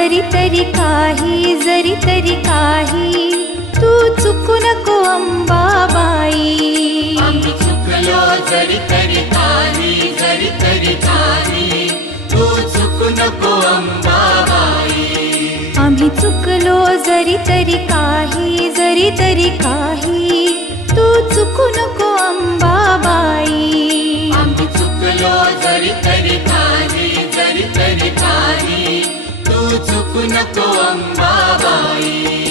जरी तरी काही तू चुकू नको अंबाबाई. आम्ही चुकलो जरी तरी काही तू चुकू नको अंबाबाई. आम्ही चुकलो जरी तरी काही तू चुकू नको अंबाबाई. आम्ही चुकलो जरी तरी काही तू चुकू नको अंबाबाई.